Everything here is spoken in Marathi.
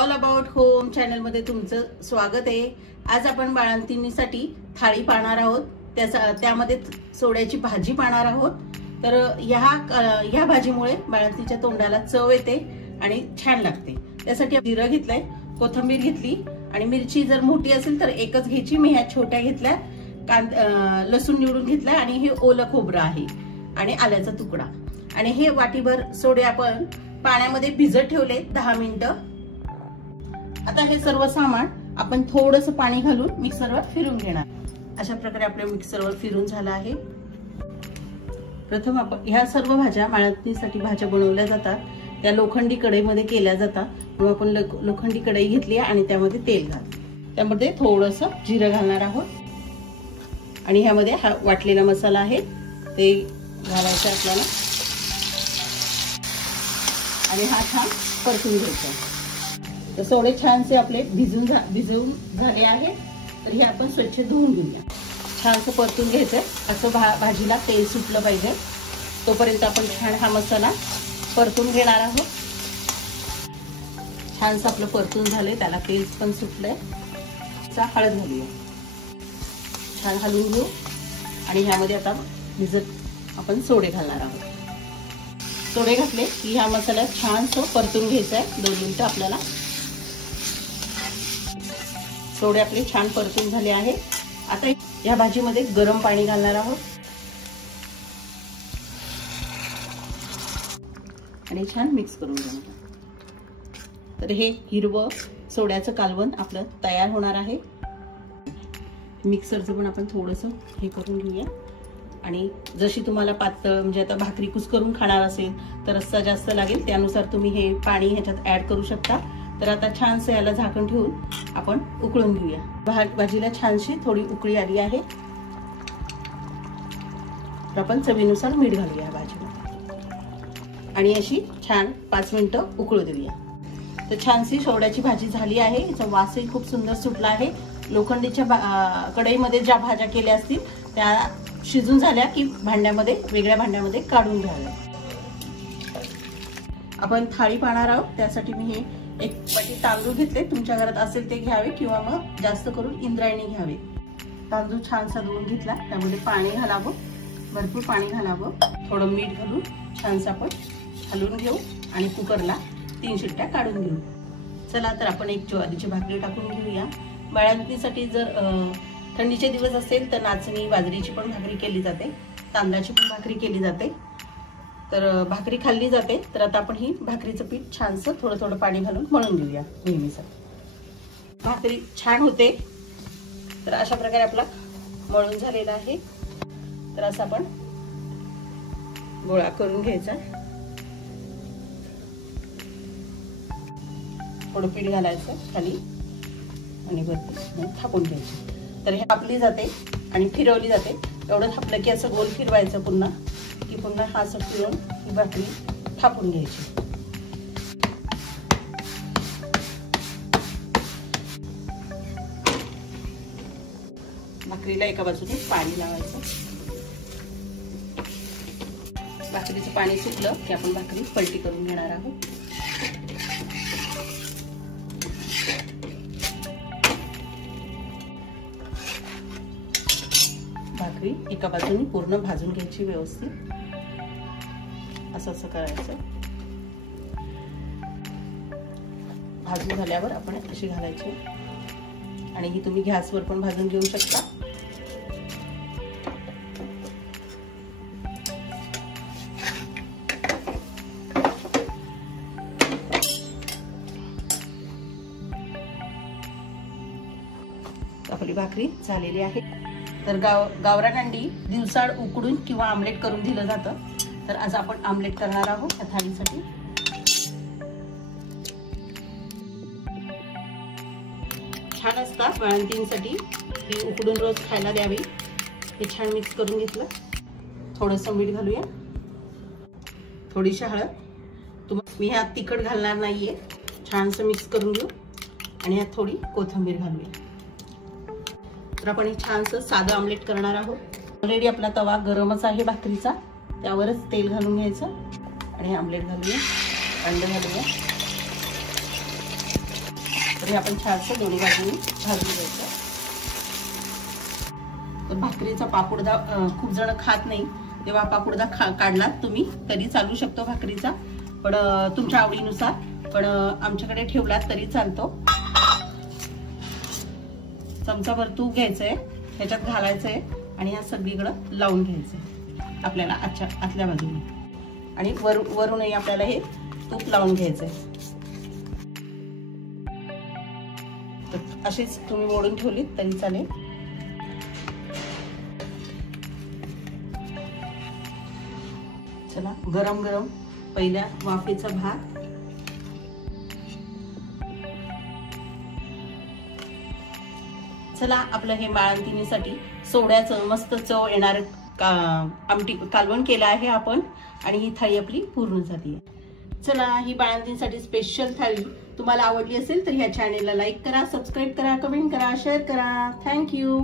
ऑल अबाउट होम चॅनल मध्ये तुमचं स्वागत आहे। आज आपण बाळंतिणीसाठी थाळी पाहणार आहोत। त्यामध्ये सोड्याची भाजी पाहणार आहोत। तर ह्या भाजीमुळे बाळंतीच्या तोंडाला चव येते आणि छान लागते। त्यासाठी जिरं घेतलंय, कोथिंबीर घेतली आणि मिरची जर मोठी असेल तर एकच घ्यायची। मी ह्या छोट्या घेतल्या। लसूण निवडून घेतला आणि हे ओलं खोबरं आहे आणि आल्याचा तुकडा आणि हे वाटीभर सोडे आपण पाण्यामध्ये भिजत ठेवले 10 मिनिटं। आता हे सर्व सामान आपण थोडंसं पाणी घालून मिक्सरवर फिरून घेणार। अशा प्रकारे आपल्या मिक्सरवर फिरून झालं आहे। प्रथम आपण ह्या सर्व भाज्या बाळंतिणीसाठी भाज्या बनवल्या जातात त्या लोखंडी कढईमध्ये केल्या जातात। म्हणून आपण लोखंडी कढई घेतली आणि त्यामध्ये तेल घाल, त्यामध्ये थोडंसं जिरं घालणार आहोत आणि ह्यामध्ये हा वाटलेला मसाला आहे ते घालायचा आपल्याला आणि हा छान परतून घ्यायचा। तर सोडे छानसे आपले भिजून झाले आहे। तर हे आपण स्वच्छ धुवून घेऊया। छानसं परतून घ्यायचंय, असं भाजीला तेल सुटलं पाहिजे तोपर्यंत आपण छान हा मसाला परतून घेणार आहोत। छानसं आपलं परतून झालंय, त्याला तेल पण सुटलंय। हळद घालूया, छान हलवून घेऊ आणि ह्यामध्ये आता भिजत आपण सोडे घालणार आहोत। सोडे घातले की ह्या मसाल्यात छानसं परतून घ्यायचं आहे 2 मिनिटं आपल्याला। सोडे आपले छान परतून झाले आहे। आता या भाजीमध्ये गरम पाणी घालणार आहोत आणि छान मिक्स करून घेणार। तर हे हिरवं सोड्याचं कालवण आपलं तयार होणार आहे। मिक्सरचं पण आपण थोडंसं हे करून घेऊया आणि जशी तुम्हाला पातळ म्हणजे आता भाकरी कुस्करून खाणार असेल तर रस्सा जास्त लागेल, त्यानुसार तुम्ही हे पाणी ह्याच्यात ऍड करू शकता। तर आता छानसं याला झाकण ठेवून आपण उकळून घेऊया। भाजीला छानशी थोडी उकळी आली आहे। तर आपण चवीनुसार मीठ घालूया भाजीला आणि अशी छान 5 मिनिटं उकळू देऊया। तर छानशी सोड्याची भाजी झाली आहे। याचा वासही खूप सुंदर सुटला आहे। लोखंडीच्या कढईमध्ये ज्या भाज्या केल्या असतील त्या शिजून झाल्या की वेगळ्या भांड्यामध्ये काढून घ्याव्या। आपण थाळी पाहणार आहोत, त्यासाठी मी हे एक वाटी तांदूळ घेतले। तुमच्या घरात असेल ते घ्यावे किंवा मग जास्त करून इंद्रायणी घ्यावे। तांदूळ छानसा धुवून घेतला, त्यामध्ये पाणी घालावं, भरपूर पाणी घालावं, थोडं मीठ घालून छानसा आपण हलवून घेऊ आणि कुकरला 3 शिट्ट्या काढून घेऊ। चला तर आपण एक ज्वारीची भाकरी टाकून घेऊया। बाळंतिणीसाठी जर थंडीचे दिवस असेल तर नाचणी बाजरीची पण भाकरी केली जाते, तांदळाची पण भाकरी केली जाते। तर भाकरी खाल्ली जाते। तर आता आपण ही भाकरीचं पीठ छानसं थोडं थोडं पाणी घालून मळून घेऊया नेहमीसाठी। भाकरी छान होते। तर अशा प्रकारे आपला मळून झालेला आहे। तर असं आपण गोळा करून घ्यायचा, थोडं पीठ घालायचं खाली आणि वरती थापून घ्यायची। तर हे थापली जाते आणि फिरवली जाते। एवढं थापलं की असं गोल फिरवायचं पुन्हा की पुन्हा हा असं फिरवून ही भाकरी थापून घ्यायची। भाकरीला एका बाजूने पाणी लावायचं। भाकरीचं पाणी सुकलं की आपण भाकरी पलटी करून घेणार आहोत। भाकरी एका बाजूने पूर्ण भाजून घ्यायची व्यवस्थित, असं करायचं। भाजून झाल्यावर आपण अशी घालायची आणि ही तुम्ही गॅसवर पण भाजून घेऊ शकता। आपली भाकरी झालेली आहे। तर गावरान अंडी दिवसाआड उकडून किंवा आमलेट करून दिलं जातं। तर आज आपण आमलेट करणार आहोत या थाळीसाठी। छान असतात बाळंतिणीसाठी, ही उकडून रोज खायला द्यावी। हे छान मिक्स करून घेतलं, थोडंसं मीठ घालूया, थोडीशी हळद। मी ह्यात तिखट घालणार नाहीये। छानसं मिक्स करून घेऊ आणि ह्यात थोडी कोथिंबीर घालूया। तर आपण हे छानसं साधं आमलेट करणार आहोत। ऑलरेडी आपला तवा गरमच आहे भाकरीचा, त्यावरच तेल घालून घ्यायचं आणि आमलेट घालूया, अंड घालूया। हे आपण छानसं दोन्ही बाजूनी भाजून घ्यायचं. तर भाकरीचा पापुडदा खूप जण खात नाही, तेव्हा पापुडदा काढलात तुम्ही तरी चालू शकतो भाकरीचा, पण तुमच्या आवडीनुसार, पण आमच्याकडे ठेवलात तरी चालतो. चमचाभर तूप घ्यायचंय, ह्याच्यात घालायचंय आणि या सगळीकडं लावून घ्यायचंय आपल्याला आतल्या बाजूने, आणि वरूनही आपल्याला हे तूप लावून घ्यायचंय. अशीच तुम्ही मोडून ठेवलीत तरी चालेल. चला, गरम गरम पहिल्या वाफेचा भात. चला, आपलं हे बाळंतिणीसाठी सोड्याचं मस्त चव येणार आमटी कालवण केलं आहे आपण, आणि ही थाळी आपली पूर्ण झाली आहे. चला, ही बाळंतिणीसाठी स्पेशल थाळी तुम्हाला आवडली असेल तर ह्या चॅनेलला लाईक करा, सबस्क्राईब करा, कमेंट करा, शेअर करा. थँक्यू.